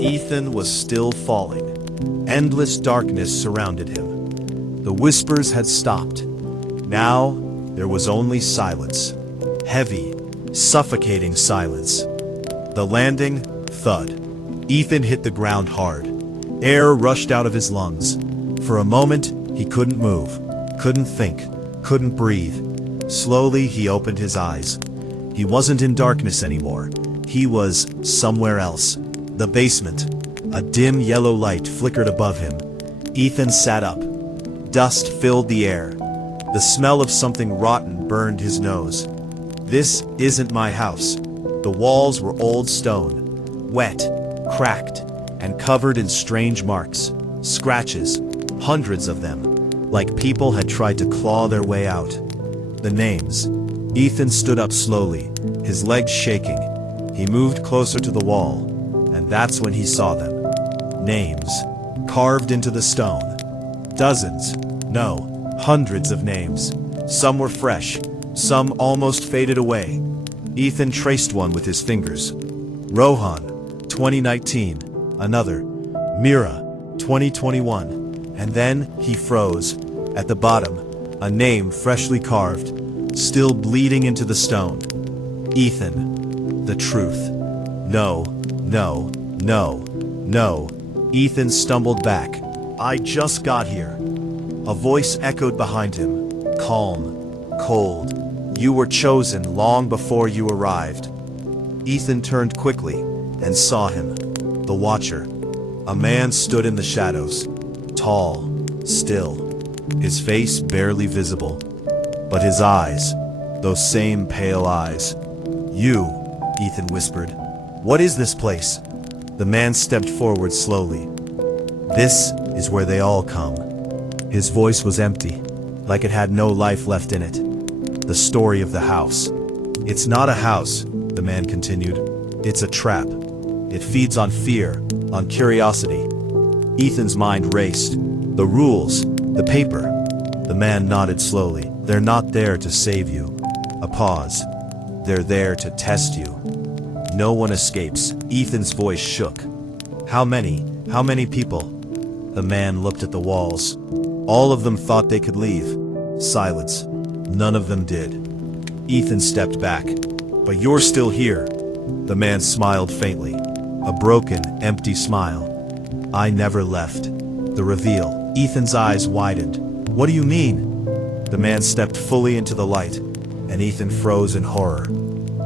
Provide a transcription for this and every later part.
Ethan was still falling. Endless darkness surrounded him. The whispers had stopped. Now, there was only silence. Heavy, suffocating silence. The landing, thud. Ethan hit the ground hard. Air rushed out of his lungs. For a moment, he couldn't move, couldn't think, couldn't breathe. Slowly, he opened his eyes. He wasn't in darkness anymore. He was somewhere else. The basement. A dim yellow light flickered above him. Ethan sat up. Dust filled the air. The smell of something rotten burned his nose. This isn't my house. The walls were old stone, wet, cracked, and covered in strange marks, scratches, hundreds of them, like people had tried to claw their way out. The names. Ethan stood up slowly, his legs shaking. He moved closer to the wall, and that's when he saw them. Names, carved into the stone. Dozens, no, hundreds of names. Some were fresh, some almost faded away. Ethan traced one with his fingers. Rohan, 2019. Another. Mira, 2021. And then he froze. At the bottom, a name freshly carved, still bleeding into the stone. Ethan. The truth. No, no, no, no. Ethan stumbled back. I just got here. A voice echoed behind him. Calm. Cold. You were chosen long before you arrived. Ethan turned quickly and saw him. The Watcher. A man stood in the shadows. Tall. Still. His face barely visible. But his eyes. Those same pale eyes. You, Ethan whispered. What is this place? The man stepped forward slowly. This is where they all come. His voice was empty, like it had no life left in it. The story of the house. It's not a house, the man continued. It's a trap. It feeds on fear, on curiosity. Ethan's mind raced. The rules, the paper. The man nodded slowly. They're not there to save you. A pause. They're there to test you. No one escapes. Ethan's voice shook. How many? How many people? The man looked at the walls. All of them thought they could leave. Silence. None of them did. Ethan stepped back. But you're still here. The man smiled faintly. A broken, empty smile. I never left. The reveal. Ethan's eyes widened. What do you mean? The man stepped fully into the light, and Ethan froze in horror.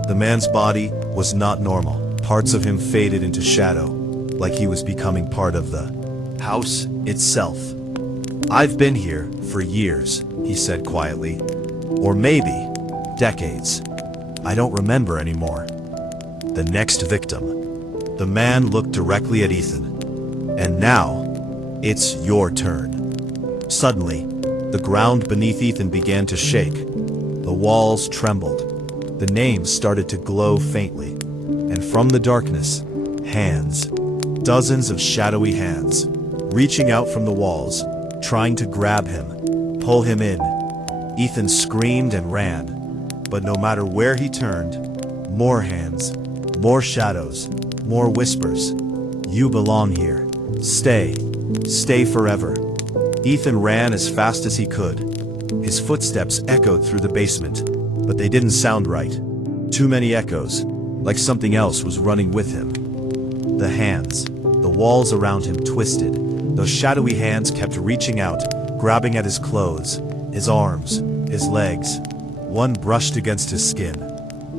The man's body was not normal. Parts of him faded into shadow, like he was becoming part of the house itself. I've been here for years, he said quietly. Or maybe decades. I don't remember anymore. The next victim. The man looked directly at Ethan. And now, it's your turn. Suddenly, the ground beneath Ethan began to shake. The walls trembled. The names started to glow faintly. And from the darkness, hands. Dozens of shadowy hands, reaching out from the walls, trying to grab him, pull him in. Ethan screamed and ran. But no matter where he turned, more hands, more shadows, more whispers. You belong here. Stay. Stay forever. Ethan ran as fast as he could. His footsteps echoed through the basement, but they didn't sound right. Too many echoes, like something else was running with him. The hands, the walls around him twisted. Those shadowy hands kept reaching out, grabbing at his clothes, his arms, his legs. One brushed against his skin.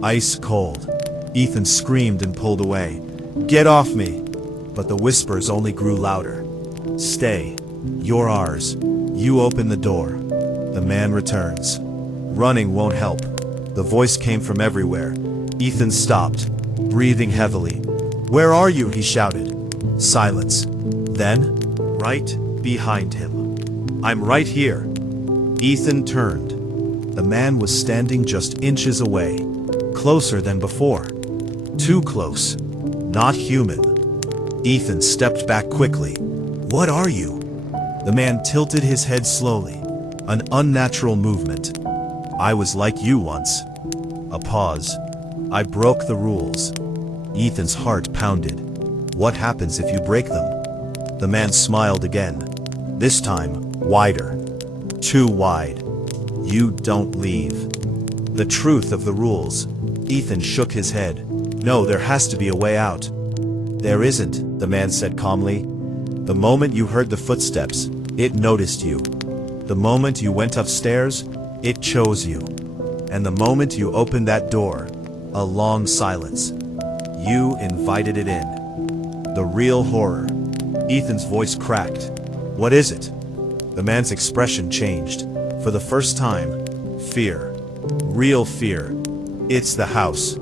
Ice cold. Ethan screamed and pulled away. Get off me! But the whispers only grew louder. Stay. You're ours. You open the door. The man returns. Running won't help. The voice came from everywhere. Ethan stopped, breathing heavily. Where are you? He shouted. Silence. Then, right behind him. I'm right here. Ethan turned. The man was standing just inches away, closer than before. Too close. Not human. Ethan stepped back quickly. What are you? The man tilted his head slowly, an unnatural movement. I was like you once. A pause. I broke the rules. Ethan's heart pounded. What happens if you break them? The man smiled again, this time wider. Too wide. You don't leave. The truth of the rules. Ethan shook his head. No, there has to be a way out. There isn't, the man said calmly. The moment you heard the footsteps, it noticed you. The moment you went upstairs, it chose you. And the moment you opened that door, a long silence. You invited it in. The real horror. Ethan's voice cracked. What is it? The man's expression changed. For the first time, fear. Real fear. It's the house.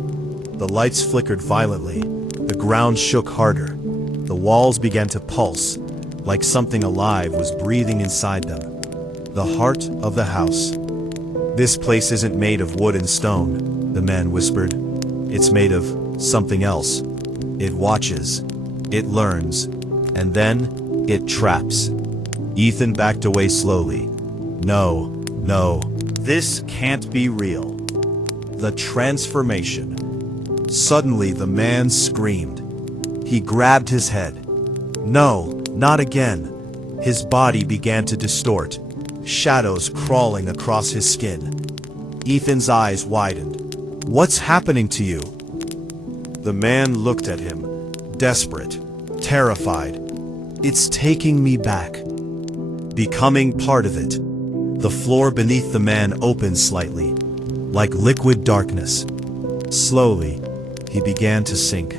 The lights flickered violently. The ground shook harder. The walls began to pulse, like something alive was breathing inside them. The heart of the house. This place isn't made of wood and stone, the man whispered. It's made of something else. It watches, it learns, and then it traps. Ethan backed away slowly. No, this can't be real. The transformation. Suddenly the man screamed. He grabbed his head. No, not again. His body began to distort, shadows crawling across his skin. Ethan's eyes widened. What's happening to you? The man looked at him, desperate, terrified. It's taking me back. Becoming part of it. The floor beneath the man opened slightly, like liquid darkness. Slowly, he began to sink.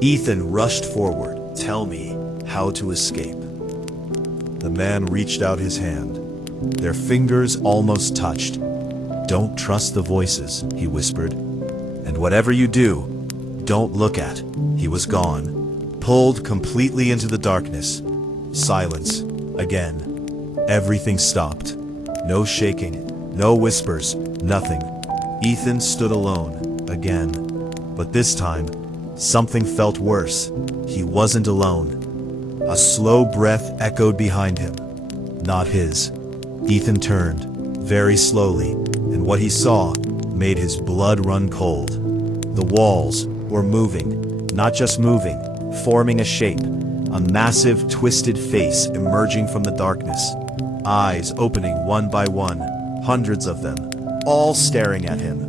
Ethan rushed forward. Tell me how to escape. The man reached out his hand. Their fingers almost touched. Don't trust the voices, he whispered. And whatever you do, don't look at. He was gone, pulled completely into the darkness. Silence, again. Everything stopped. No shaking, no whispers, nothing. Ethan stood alone, again. But this time, something felt worse. He wasn't alone. A slow breath echoed behind him. Not his. Ethan turned, very slowly, and what he saw made his blood run cold. The walls were moving, not just moving, forming a shape, a massive, twisted face emerging from the darkness. Eyes opening one by one, hundreds of them, all staring at him.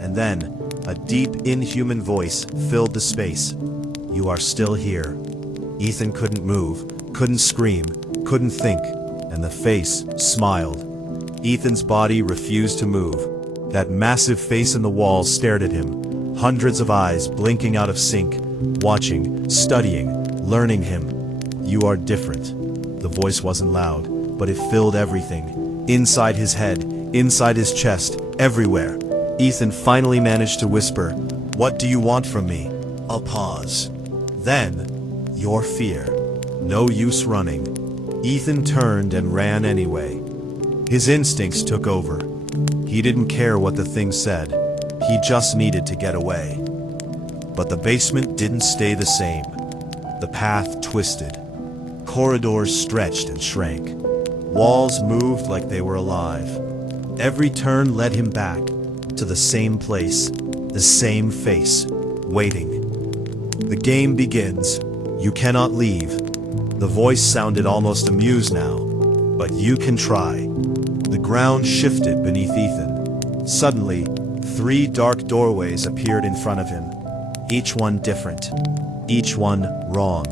And then, a deep, inhuman voice filled the space. You are still here. Ethan couldn't move, couldn't scream, couldn't think, and the face smiled. Ethan's body refused to move. That massive face in the walls stared at him, hundreds of eyes blinking out of sync, watching, studying, learning him. You are different. The voice wasn't loud, but it filled everything. Inside his head, inside his chest, everywhere. Ethan finally managed to whisper, What do you want from me? A pause. Then, your fear. No use running. Ethan turned and ran anyway. His instincts took over. He didn't care what the thing said. He just needed to get away. But the basement didn't stay the same. The path twisted. Corridors stretched and shrank. Walls moved like they were alive. Every turn led him back to the same place, the same face, waiting. The game begins. You cannot leave. The voice sounded almost amused now, but you can try. The ground shifted beneath Ethan. Suddenly, 3 dark doorways appeared in front of him, each one different, each one wrong.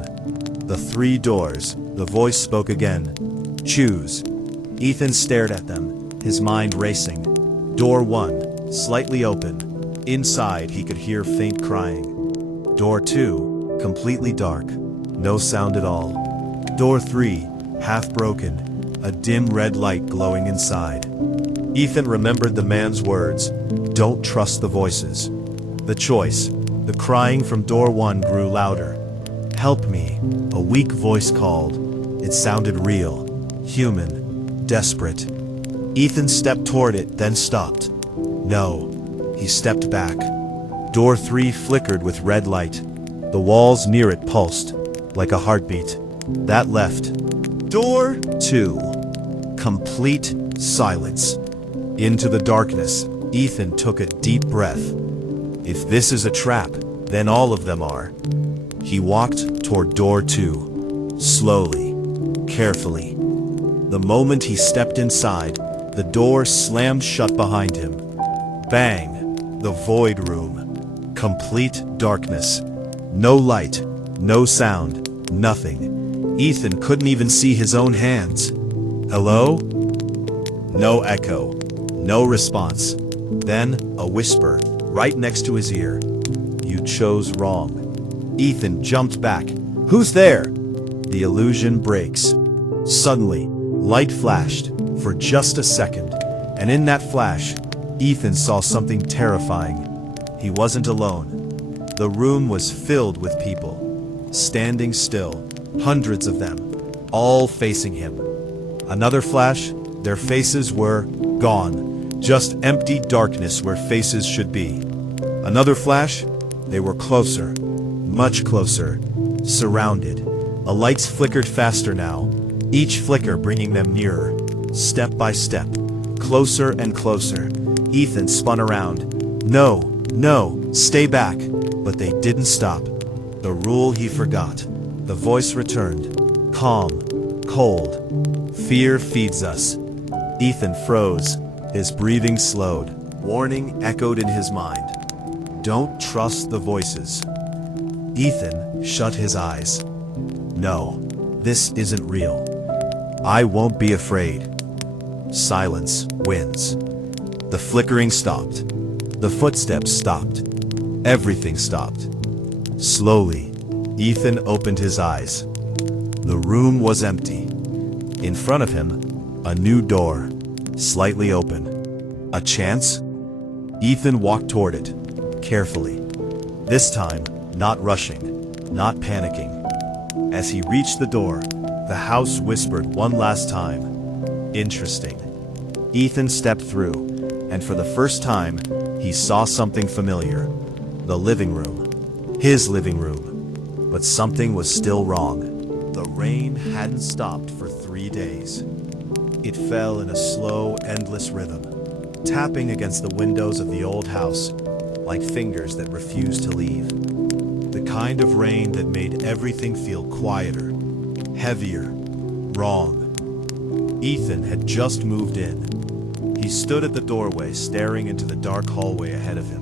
The 3 doors, the voice spoke again. Choose. Ethan stared at them, his mind racing. Door 1, slightly open. Inside, he could hear faint crying. Door 2, completely dark, no sound at all. Door 3, half broken, a dim red light glowing inside. Ethan remembered the man's words, don't trust the voices. The choice, the crying from door 1 grew louder. Help me, a weak voice called. It sounded real, human, desperate. Ethan stepped toward it, then stopped. No, he stepped back. Door 3 flickered with red light. The walls near it pulsed, like a heartbeat. That left. Door 2. Complete silence. Into the darkness, Ethan took a deep breath. If this is a trap, Then all of them are. He walked toward door 2, slowly, carefully. The moment he stepped inside, the door slammed shut behind him. Bang! The void room. Complete darkness. No light, no sound, nothing. Ethan couldn't even see his own hands. Hello? No echo. No response. Then a whisper right next to his ear. You chose wrong. Ethan jumped back. Who's there? The illusion breaks. Suddenly, light flashed for just a second, and in that flash, Ethan saw something terrifying. He wasn't alone. The room was filled with people, standing still, hundreds of them, all facing him. Another flash, their faces were gone, just empty darkness where faces should be. Another flash, they were closer, much closer, surrounded. The lights flickered faster now, each flicker bringing them nearer, step by step, closer and closer. Ethan spun around. No, no, stay back. But they didn't stop. The rule he forgot. The voice returned. Calm, cold. Fear feeds us. Ethan froze. His breathing slowed. Warning echoed in his mind. Don't trust the voices. Ethan shut his eyes. No, this isn't real. I won't be afraid. Silence wins. The flickering stopped. The footsteps stopped. Everything stopped. Slowly, Ethan opened his eyes. The room was empty. In front of him, a new door, slightly open. A chance? Ethan walked toward it, carefully. This time, not rushing, not panicking. As he reached the door, the house whispered one last time. Interesting. Ethan stepped through, and for the first time, he saw something familiar. The living room. His living room. But something was still wrong. The rain hadn't stopped for 3 days. It fell in a slow, endless rhythm, tapping against the windows of the old house, like fingers that refused to leave. The kind of rain that made everything feel quieter, heavier, wrong. Ethan had just moved in. He stood at the doorway, staring into the dark hallway ahead of him.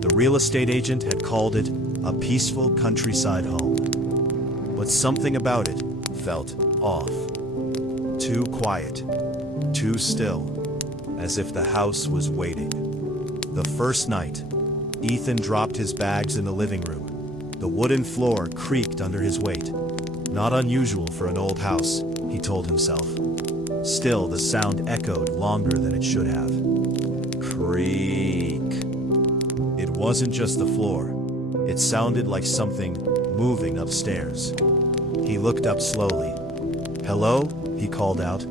The real estate agent had called it a peaceful countryside home. But something about it felt off. Too quiet, too still, as if the house was waiting. The first night, Ethan dropped his bags in the living room. The wooden floor creaked under his weight. Not unusual for an old house, he told himself. Still, the sound echoed longer than it should have. Creak. It wasn't just the floor. It sounded like something moving upstairs. He looked up slowly. Hello? He called out.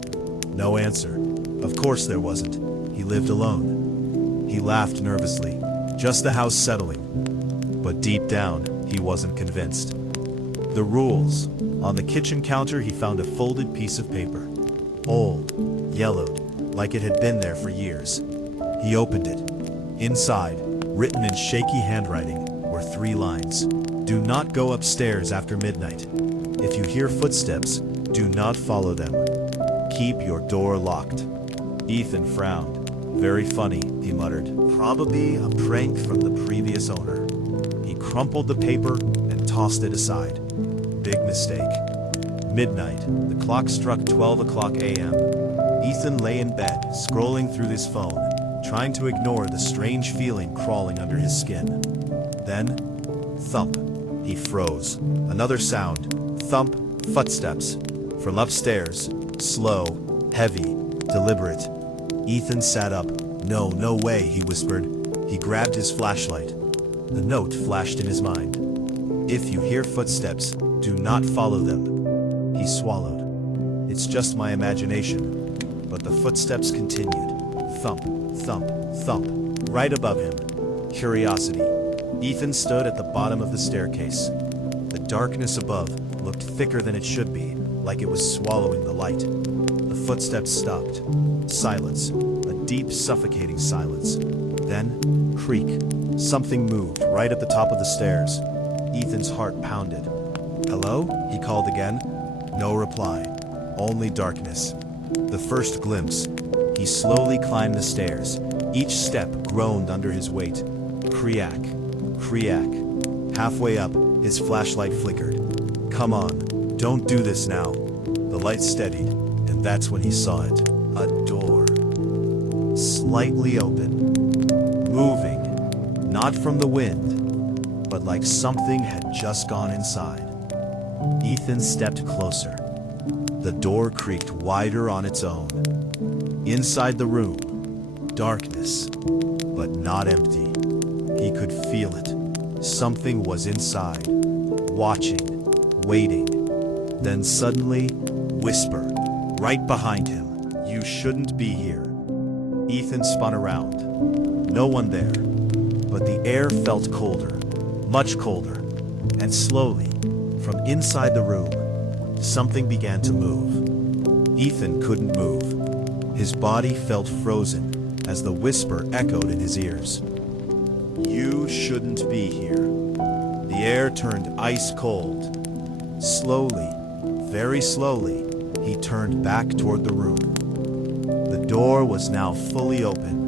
No answer. Of course there wasn't. He lived alone. He laughed nervously. Just the house settling. But deep down, he wasn't convinced. The rules. On the kitchen counter, he found a folded piece of paper. Old, yellowed, like it had been there for years. He opened it. Inside, written in shaky handwriting, were 3 lines. Do not go upstairs after midnight. If you hear footsteps, do not follow them. Keep your door locked. Ethan frowned. Very funny, he muttered. Probably a prank from the previous owner. He crumpled the paper and tossed it aside. Big mistake. Midnight. The clock struck 12 o'clock a.m. Ethan lay in bed, scrolling through his phone, trying to ignore the strange feeling crawling under his skin. Then, thump. He froze. Another sound. Thump. Footsteps. From upstairs. Slow. Heavy. Deliberate. Ethan sat up. No, no way, he whispered. He grabbed his flashlight. The note flashed in his mind. If you hear footsteps, do not follow them. He swallowed. It's just my imagination. But the footsteps continued. Thump, thump, thump. Right above him. Curiosity. Ethan stood at the bottom of the staircase. The darkness above looked thicker than it should be, like it was swallowing the light. The footsteps stopped. Silence. A deep, suffocating silence. Then, creak, something moved right at the top of the stairs. Ethan's heart pounded. "Hello?" he called again. No reply, only darkness. The first glimpse. He slowly climbed the stairs. Each step groaned under his weight. Creak, creak. Halfway up, his flashlight flickered. "Come on, don't do this now." The light steadied, and that's when he saw it. A door. Slightly open. Moving. Not from the wind, but like something had just gone inside. Ethan stepped closer. The door creaked wider on its own. Inside the room, darkness, but not empty. He could feel it. Something was inside, watching, waiting. Then suddenly, whisper, right behind him, "You shouldn't be here." Ethan spun around. No one there, but the air felt colder, much colder, and slowly, from inside the room, something began to move. Ethan couldn't move. His body felt frozen as the whisper echoed in his ears. "You shouldn't be here." The air turned ice cold. Slowly, very slowly, he turned back toward the room. The door was now fully open,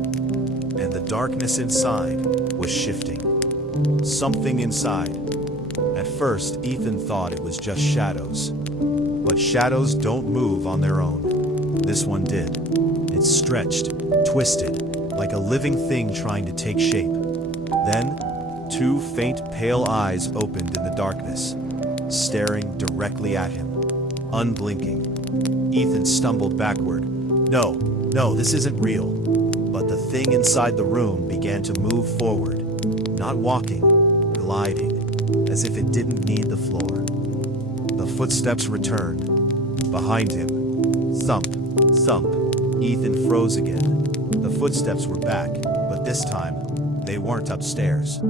and the darkness inside was shifting. Something inside. At first, Ethan thought it was just shadows. But shadows don't move on their own. This one did. It stretched, twisted, like a living thing trying to take shape. Then, two faint pale eyes opened in the darkness, staring directly at him, unblinking. Ethan stumbled backward. No, this isn't real. But the thing inside the room began to move forward, not walking, gliding, as if it didn't need the floor. The footsteps returned. Behind him, thump, thump. Ethan froze again. The footsteps were back, but this time, they weren't upstairs.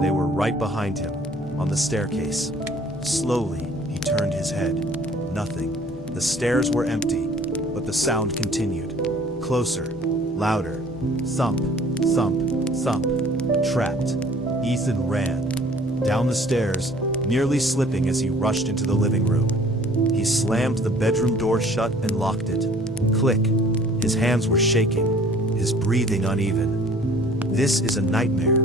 They were right behind him, on the staircase. Slowly, he turned his head. Nothing. The stairs were empty, but the sound continued. Closer, louder. Thump, thump, thump. Trapped. Ethan ran. Down the stairs, nearly slipping as he rushed into the living room. He slammed the bedroom door shut and locked it. Click. His hands were shaking, his breathing uneven. This is a nightmare.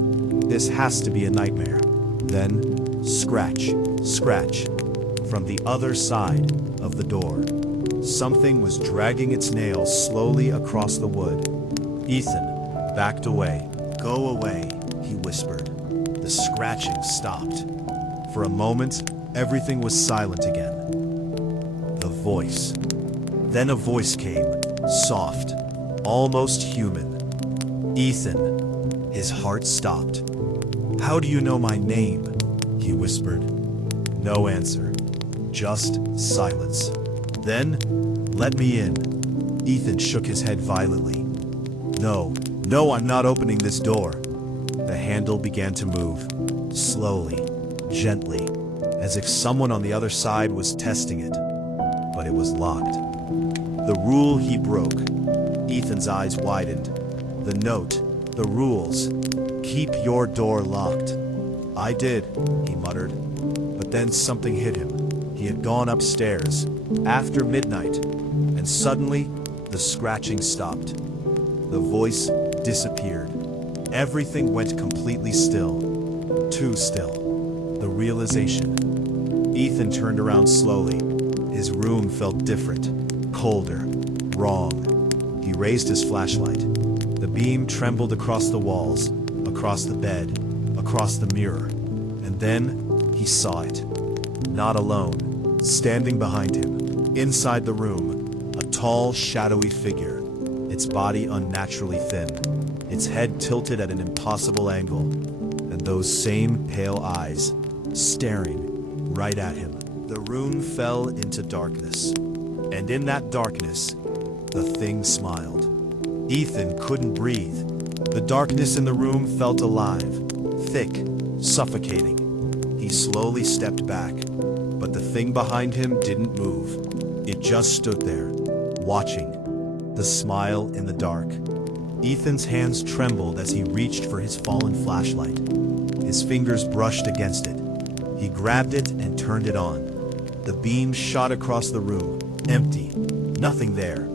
This has to be a nightmare. Then, scratch, scratch. From the other side of the door, something was dragging its nails slowly across the wood. Ethan backed away. "Go away," he whispered. The scratching stopped. For a moment, everything was silent again. The voice. Then a voice came, soft, almost human. "Ethan." His heart stopped. "How do you know my name?" he whispered. No answer. Just silence. Then, "Let me in." Ethan shook his head violently. No, I'm not opening this door." The handle began to move, slowly, gently, as if someone on the other side was testing it. But it was locked. The rule he broke. Ethan's eyes widened. The note, the rules. "Keep your door locked." "I did," he muttered. But then something hit him. He had gone upstairs, after midnight, and suddenly, the scratching stopped. The voice disappeared. Everything went completely still. Too still. The realization. Ethan turned around slowly. His room felt different, colder, wrong. He raised his flashlight. The beam trembled across the walls, across the bed, across the mirror. And then he saw it. Not alone. Standing behind him, inside the room, a tall, shadowy figure. Its body unnaturally thin. Its head tilted at an impossible angle. And those same pale eyes, staring right at him. The room fell into darkness. And in that darkness, the thing smiled. Ethan couldn't breathe. The darkness in the room felt alive, thick, suffocating. He slowly stepped back, but the thing behind him didn't move. It just stood there, watching, the smile in the dark. Ethan's hands trembled as he reached for his fallen flashlight. His fingers brushed against it. He grabbed it and turned it on. The beam shot across the room, empty, nothing there.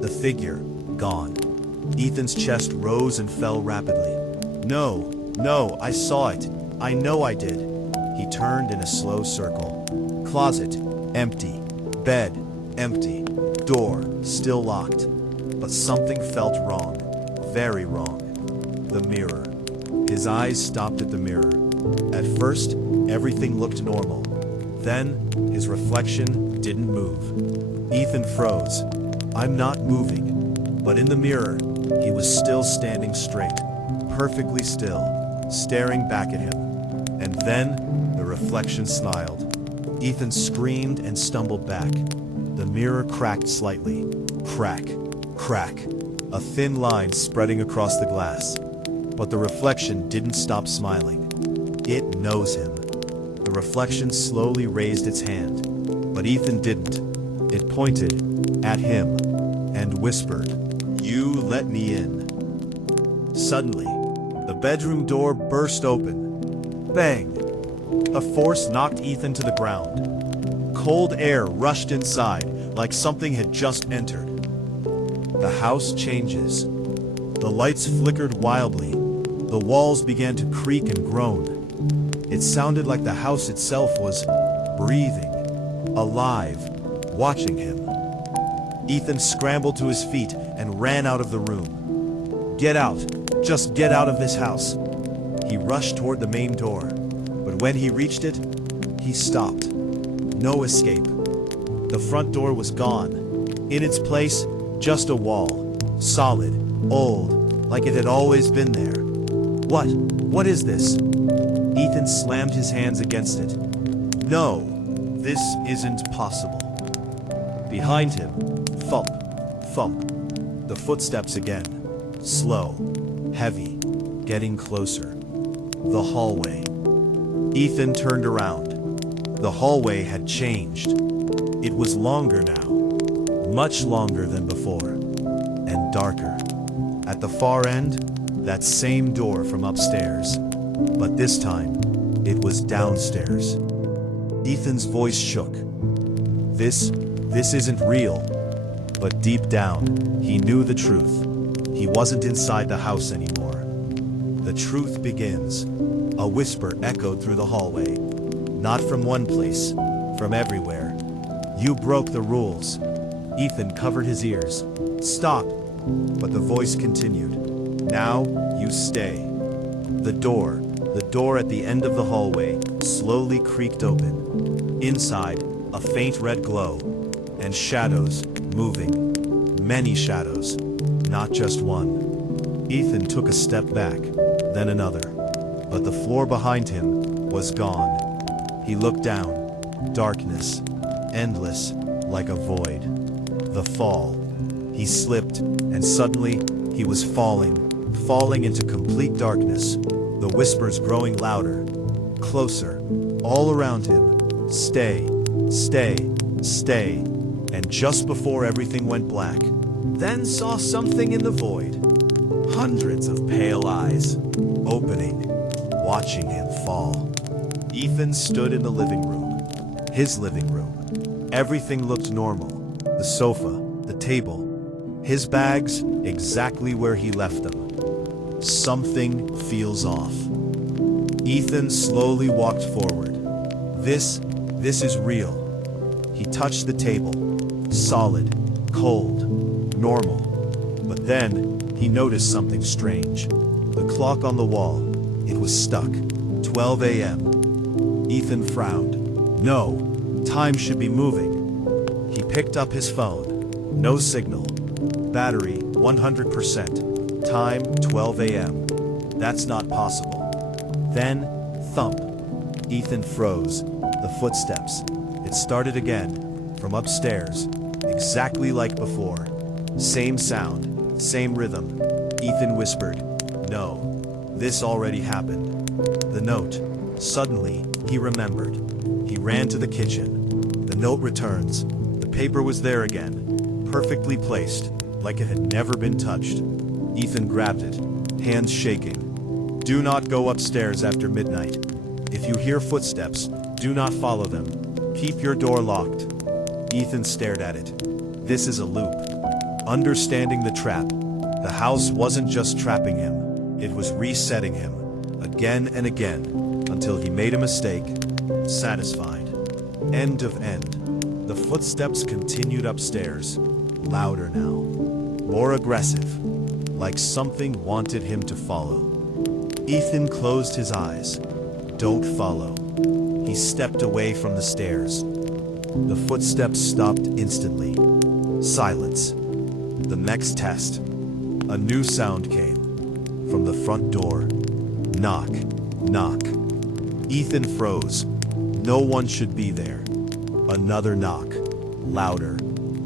The figure, gone. Ethan's chest rose and fell rapidly. No, I saw it. I know I did. He turned in a slow circle. Closet, empty. Bed, empty. Door, still locked. But something felt wrong. Very wrong. The mirror. His eyes stopped at the mirror. At first, everything looked normal. Then, his reflection didn't move. Ethan froze. I'm not moving. But in the mirror, he was still standing straight, perfectly still, staring back at him. And then, the reflection smiled. Ethan screamed and stumbled back. The mirror cracked slightly. Crack, crack. A thin line spreading across the glass. But the reflection didn't stop smiling. It knows him. The reflection slowly raised its hand, but Ethan didn't. It pointed at him and whispered, "You let me in." Suddenly, the bedroom door burst open. Bang! A force knocked Ethan to the ground. Cold air rushed inside like something had just entered. The house changes. The lights flickered wildly. The walls began to creak and groan. It sounded like the house itself was breathing, alive, watching him. Ethan scrambled to his feet and ran out of the room. "Get out! Just get out of this house!" He rushed toward the main door, but when he reached it, he stopped. No escape. The front door was gone. In its place, just a wall, solid, old, like it had always been there. What is this? Ethan slammed his hands against it. No, this isn't possible. Behind him, thump, thump. The footsteps again. Slow, heavy, getting closer. The hallway. Ethan turned around. The hallway had changed. It was longer now. Much longer than before. And darker. At the far end, that same door from upstairs. But this time, it was downstairs. Ethan's voice shook. This isn't real. But deep down, he knew the truth. He wasn't inside the house anymore. The truth begins. A whisper echoed through the hallway. Not from one place, from everywhere. You broke the rules. Ethan covered his ears. Stop. But the voice continued. Now, you stay. The door at the end of the hallway slowly creaked open. Inside, a faint red glow. And shadows, moving. Many shadows, not just one. Ethan took a step back, then another. But the floor behind him was gone. He looked down. Darkness, endless, like a void. The fall. He slipped, and suddenly he was falling into complete darkness. The whispers growing louder, closer, all around him. Stay, stay, stay. And just before everything went black, then saw something in the void. Hundreds of pale eyes, opening, watching him fall. Ethan stood in the living room. His living room. Everything looked normal. The sofa, the table. His bags exactly where he left them. Something feels off. Ethan slowly walked forward. This is real. He touched the table. Solid, cold, normal. But then, he noticed something strange. The clock on the wall, it was stuck. 12 a.m. Ethan frowned. No, time should be moving. He picked up his phone. No signal. Battery, 100%. Time, 12 a.m. That's not possible. Then, thump. Ethan froze. The footsteps. It started again, from upstairs, exactly like before. Same sound, same rhythm. Ethan whispered, "No, this already happened." The note. Suddenly, he remembered. He ran to the kitchen. The note returns. The paper was there again, perfectly placed, like it had never been touched. Ethan grabbed it, hands shaking. Do not go upstairs after midnight. If you hear footsteps, do not follow them. Keep your door locked. Ethan stared at it. This is a loop. Understanding the trap, the house wasn't just trapping him, it was resetting him, again and again, until he made a mistake, satisfied. End of end. The footsteps continued upstairs, louder now, more aggressive, like something wanted him to follow. Ethan closed his eyes. Don't follow. He stepped away from the stairs. The footsteps stopped instantly. Silence. The next test. A new sound came. From the front door. Knock. Knock. Ethan froze. No one should be there. Another knock. Louder.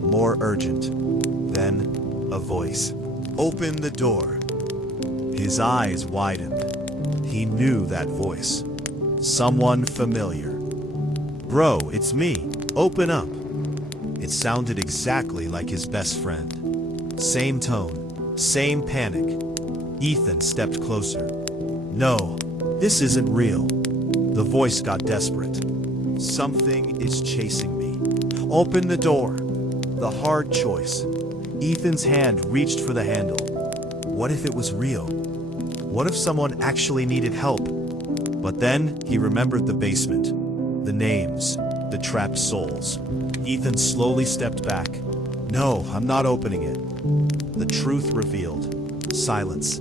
More urgent. Then, a voice. Open the door. His eyes widened. He knew that voice. Someone familiar. Bro, it's me. Open up. It sounded exactly like his best friend. Same tone, same panic. Ethan stepped closer. No, this isn't real. The voice got desperate. Something is chasing me. Open the door. The hard choice. Ethan's hand reached for the handle. What if it was real? What if someone actually needed help? But then he remembered the basement, the names, the trapped souls. Ethan slowly stepped back. No, I'm not opening it. The truth revealed. Silence.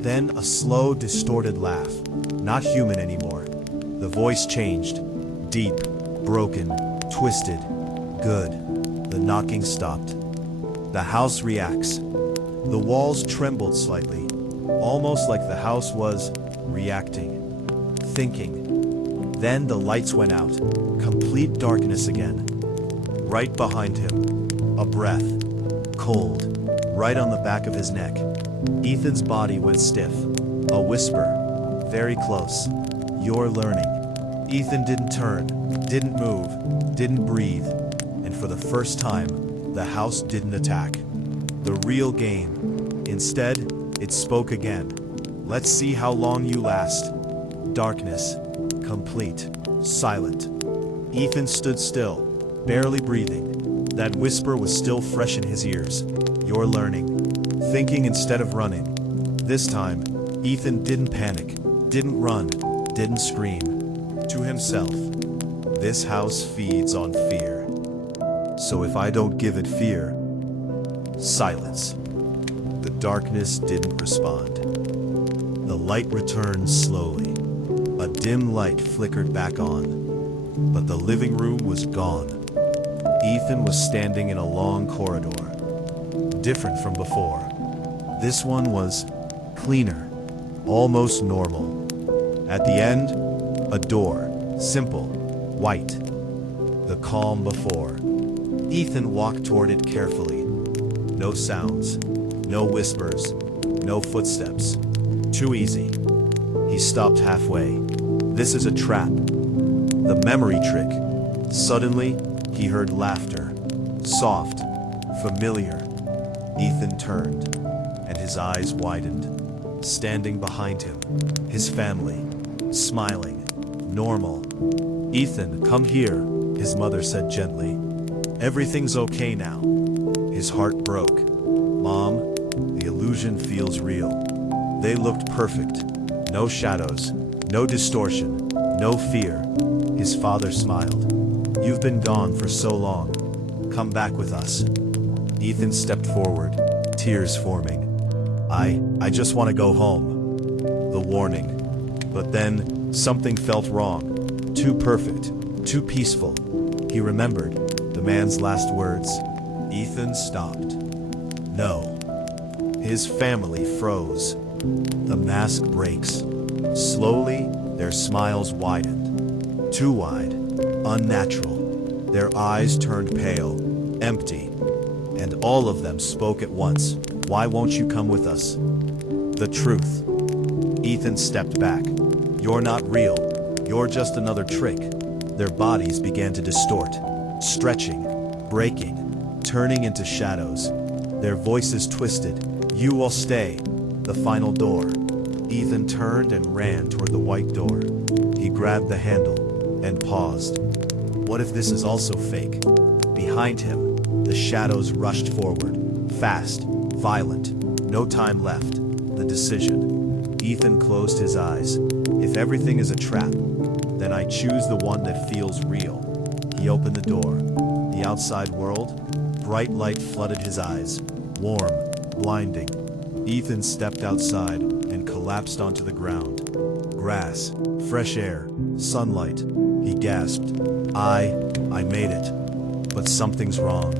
Then a slow, distorted laugh. Not human anymore. The voice changed. Deep, broken, twisted. Good. The knocking stopped. The house reacts. The walls trembled slightly, almost like the house was reacting, thinking. Then the lights went out. Complete darkness again. Right behind him, a breath, cold, right on the back of his neck. Ethan's body went stiff. A whisper, very close. You're learning. Ethan didn't turn, didn't move, didn't breathe. And for the first time, the house didn't attack. The real game. Instead, it spoke again. Let's see how long you last. Darkness. Complete. Silent. Ethan stood still, barely breathing. That whisper was still fresh in his ears. You're learning. Thinking instead of running. This time, Ethan didn't panic, didn't run, didn't scream. To himself, this house feeds on fear. So if I don't give it fear, silence. The darkness didn't respond. The light returned slowly. A dim light flickered back on, but the living room was gone. Ethan was standing in a long corridor, different from before. This one was cleaner, almost normal. At the end, a door, simple, white. The calm before. Ethan walked toward it carefully. No sounds, no whispers, no footsteps. Too easy. He stopped halfway. This is a trap. The memory trick. Suddenly, he heard laughter. Soft, familiar. Ethan turned, and his eyes widened. Standing behind him, his family, smiling, normal. Ethan, come here, his mother said gently. Everything's okay now. His heart broke. Mom, the illusion feels real. They looked perfect. No shadows, no distortion, no fear. His father smiled. You've been gone for so long. Come back with us. Ethan stepped forward, tears forming. I just want to go home. The warning. But then, something felt wrong. Too perfect, too peaceful. He remembered the man's last words. Ethan stopped. No. His family froze. The mask breaks. Slowly, their smiles widened. Too wide, unnatural. Their eyes turned pale, empty. And all of them spoke at once. Why won't you come with us? The truth. Ethan stepped back. You're not real. You're just another trick. Their bodies began to distort, stretching, breaking, turning into shadows. Their voices twisted, You will stay. The final door. Ethan turned and ran toward the white door. He grabbed the handle and paused. What if this is also fake? Behind him, the shadows rushed forward. Fast, violent, no time left. The decision. Ethan closed his eyes. If everything is a trap, then I choose the one that feels real. He opened the door. The outside world, bright light flooded his eyes. Warm, blinding. Ethan stepped outside and collapsed onto the ground. Grass, fresh air, sunlight. He gasped. I made it. But something's wrong.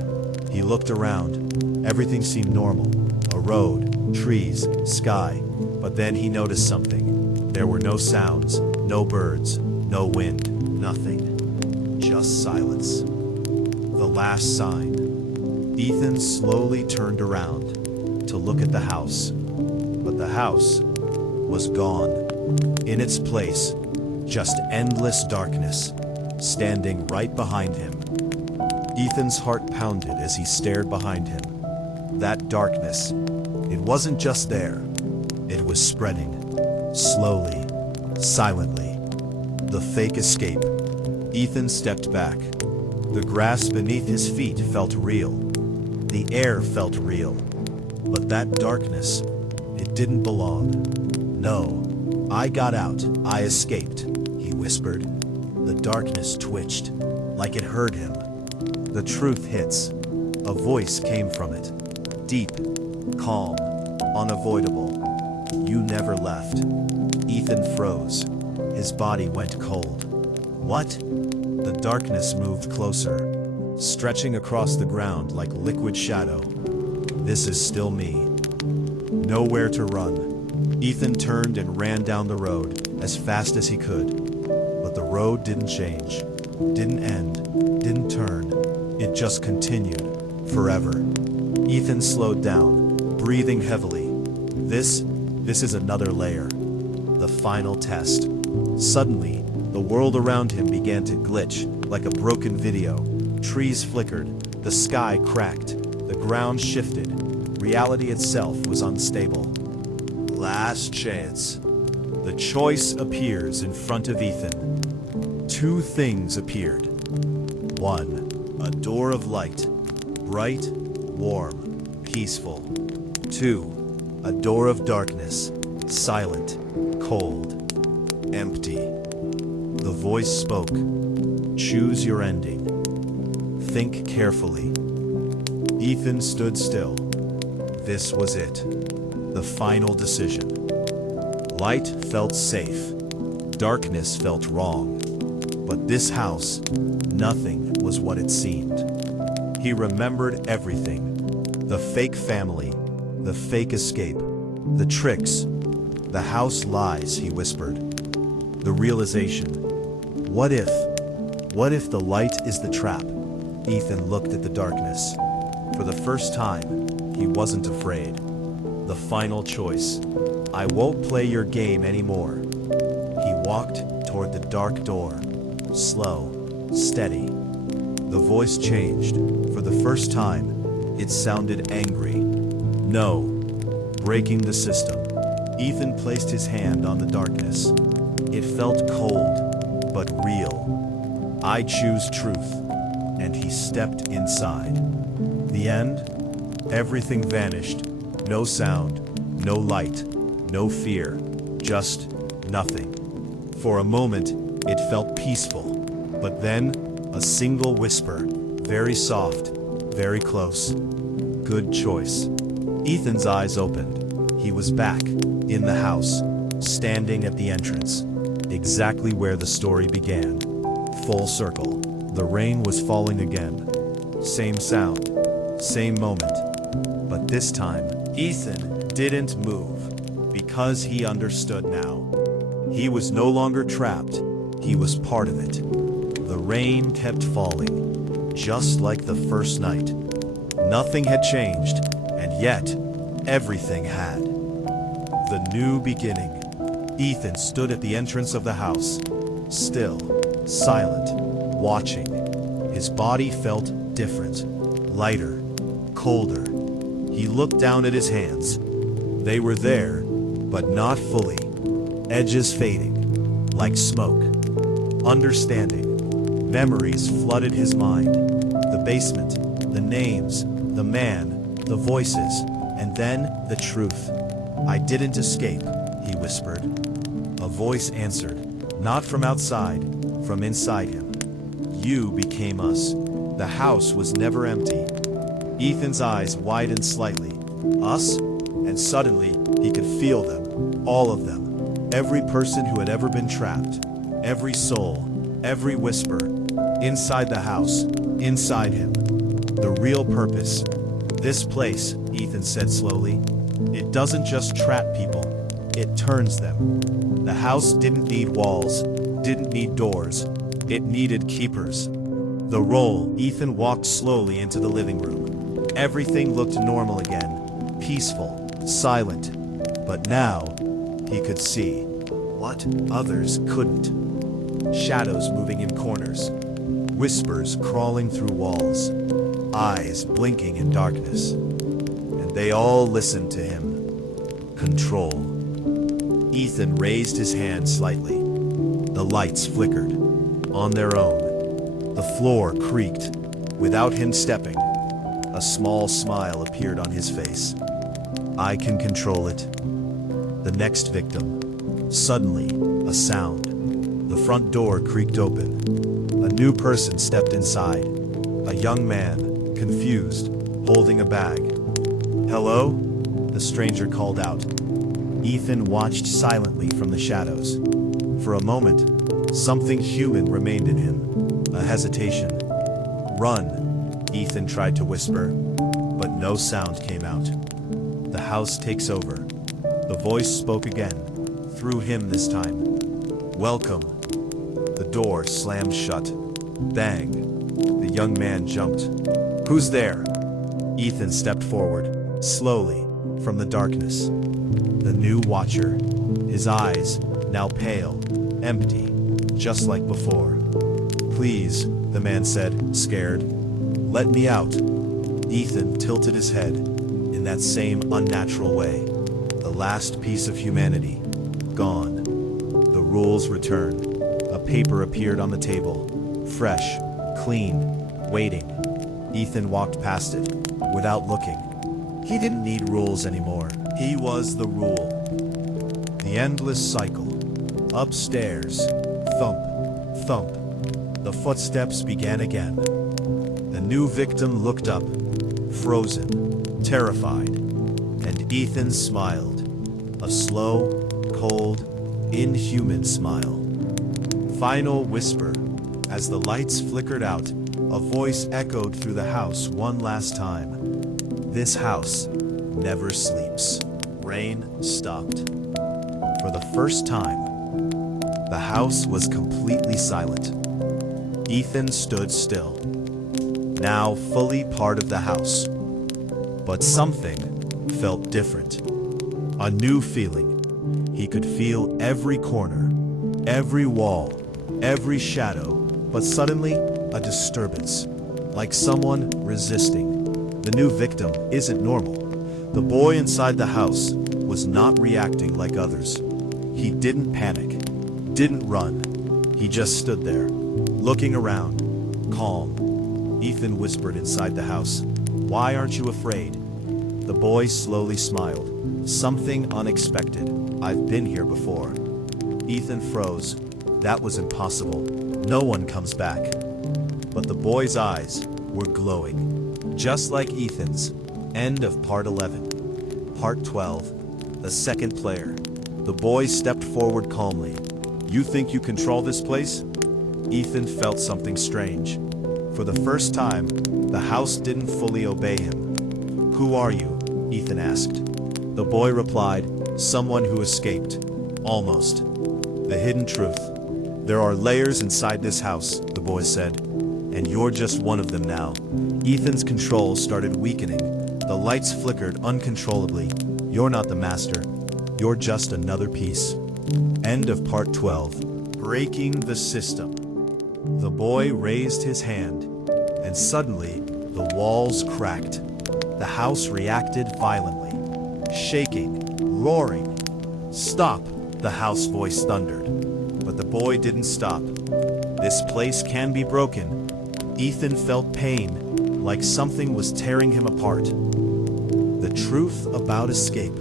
He looked around. Everything seemed normal. A road, trees, sky. But then he noticed something. There were no sounds, no birds, no wind, nothing. Just silence. The last sign. Ethan slowly turned around to look at the house. But the house was gone. In its place, just endless darkness, standing right behind him. Ethan's heart pounded as he stared behind him. That darkness, it wasn't just there. It was spreading, slowly, silently. The fake escape. Ethan stepped back. The grass beneath his feet felt real. The air felt real. But that darkness, it didn't belong. No, I got out. I escaped, he whispered. The darkness twitched, like it heard him. The truth hits. A voice came from it. Deep, calm, unavoidable. You never left. Ethan froze. His body went cold. What? The darkness moved closer, stretching across the ground like liquid shadow. This is still me. Nowhere to run. Ethan turned and ran down the road as fast as he could. But the road didn't change, didn't end, didn't turn. It just continued, forever. Ethan slowed down, breathing heavily. This is another layer. The final test. Suddenly, the world around him began to glitch like a broken video. Trees flickered, the sky cracked, the ground shifted. Reality itself was unstable. Last chance. The choice appears in front of Ethan. Two things appeared. One, a door of light, bright, warm, peaceful. Two, a door of darkness, silent, cold, empty. The voice spoke. Choose your ending. Think carefully. Ethan stood still. This was it. The final decision. Light felt safe. Darkness felt wrong. But this house, nothing was what it seemed. He remembered everything. The fake family, the fake escape, the tricks, the house lies, he whispered. The realization. What if the light is the trap? Ethan looked at the darkness. For the first time, he wasn't afraid. The final choice. I won't play your game anymore. He walked toward the dark door. Slow, steady. The voice changed. For the first time, it sounded angry. No. Breaking the system. Ethan placed his hand on the darkness. It felt cold, but real. I choose truth. And he stepped inside. The end? Everything vanished. No sound, no light, no fear, just nothing. For a moment, it felt peaceful. But then, a single whisper, very soft, very close. Good choice. Ethan's eyes opened. He was back, in the house, standing at the entrance, exactly where the story began. Full circle. The rain was falling again. Same sound, same moment. But this time, Ethan didn't move, because he understood now. He was no longer trapped, he was part of it. The rain kept falling, just like the first night. Nothing had changed, and yet, everything had. The new beginning. Ethan stood at the entrance of the house, still, silent, watching. His body felt different, lighter, colder. He looked down at his hands. They were there, but not fully. Edges fading, like smoke. Understanding. Memories flooded his mind. The basement, the names, the man, the voices, and then the truth. "I didn't escape," he whispered. A voice answered, not from outside, from inside him. "You became us." The house was never empty. Ethan's eyes widened slightly. Us? And suddenly, he could feel them. All of them. Every person who had ever been trapped. Every soul. Every whisper. Inside the house. Inside him. The real purpose. "This place," Ethan said slowly, "it doesn't just trap people. It turns them." The house didn't need walls. Didn't need doors. It needed keepers. The roll. Ethan walked slowly into the living room. Everything looked normal again. Peaceful. Silent. But now, he could see what others couldn't. Shadows moving in corners. Whispers crawling through walls. Eyes blinking in darkness. And they all listened to him. Control. Ethan raised his hand slightly. The lights flickered. On their own. The floor creaked. Without him stepping. A small smile appeared on his face. "I can control it." The next victim. Suddenly, a sound. The front door creaked open. A new person stepped inside. A young man, confused, holding a bag. "Hello?" the stranger called out. Ethan watched silently from the shadows. For a moment, something human remained in him. A hesitation. "Run," Ethan tried to whisper, but no sound came out. "The house takes over." The voice spoke again, through him this time. "Welcome." The door slammed shut. Bang. The young man jumped. "Who's there?" Ethan stepped forward, slowly, from the darkness. The new watcher. His eyes, now pale, empty, just like before. "Please," the man said, scared. "Let me out." Ethan tilted his head, in that same unnatural way. The last piece of humanity, gone. The rules returned. A paper appeared on the table. Fresh, clean, waiting. Ethan walked past it, without looking. He didn't need rules anymore. He was the rule. The endless cycle. Upstairs. Thump, thump. The footsteps began again. The new victim looked up, frozen, terrified, and Ethan smiled. A slow, cold, inhuman smile. Final whisper. As the lights flickered out, a voice echoed through the house one last time. "This house never sleeps." Rain stopped. For the first time, the house was completely silent. Ethan stood still, now fully part of the house. But something felt different. A new feeling. He could feel every corner, every wall, every shadow, but suddenly a disturbance, like someone resisting. The new victim isn't normal. The boy inside the house was not reacting like others. He didn't panic, didn't run. He just stood there, looking around, calm. Ethan whispered inside the house, "Why aren't you afraid?" The boy slowly smiled. "Something unexpected. I've been here before." Ethan froze. That was impossible. No one comes back. But the boy's eyes were glowing, just like Ethan's. End of part 11. Part 12. The second player. The boy stepped forward calmly. "You think you control this place?" Ethan felt something strange. For the first time, the house didn't fully obey him. "Who are you?" Ethan asked. The boy replied, "Someone who escaped." Almost. The hidden truth. "There are layers inside this house," the boy said, "and you're just one of them now." Ethan's control started weakening. The lights flickered uncontrollably. "You're not the master. You're just another piece." End of part 12. Breaking the system. The boy raised his hand, and suddenly the walls cracked. The house reacted violently. shaking, roaring. "Stop!" the house voice thundered. But the boy didn't stop. "This place can be broken." Ethan felt pain, like something was tearing him apart. The truth about escape.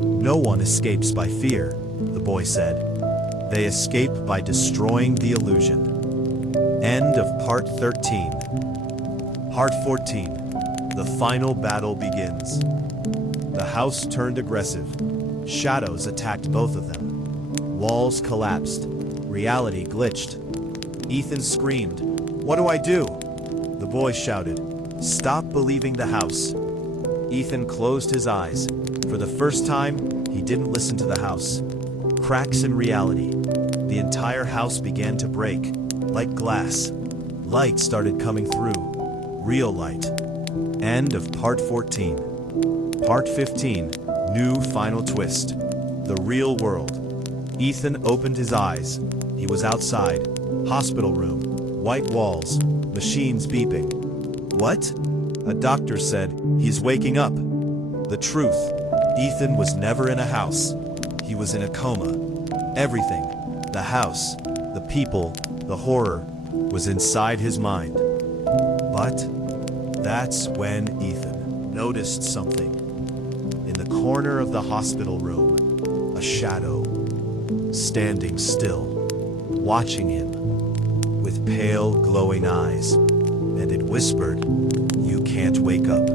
No one escapes by fear, the boy said. They escape by destroying the illusion. End of part 13. Part 14. The final battle begins. The house turned aggressive. Shadows attacked both of them. Walls collapsed. Reality glitched. Ethan screamed, "What do I do?" The boy shouted, "Stop believing the house." Ethan closed his eyes. For the first time, he didn't listen to the house. Cracks in reality. The entire house began to break, like glass. Light started coming through. Real light. End of part 14. Part 15. New final twist. The real world. Ethan opened his eyes. He was outside. Hospital room. White walls. Machines beeping. What? A doctor said, "He's waking up." The truth. Ethan was never in a house. He was in a coma. Everything, the house, the people, the horror, was inside his mind. But that's when Ethan noticed something. In the corner of the hospital room, a shadow, standing still, watching him, with pale, glowing eyes, and it whispered, "You can't wake up."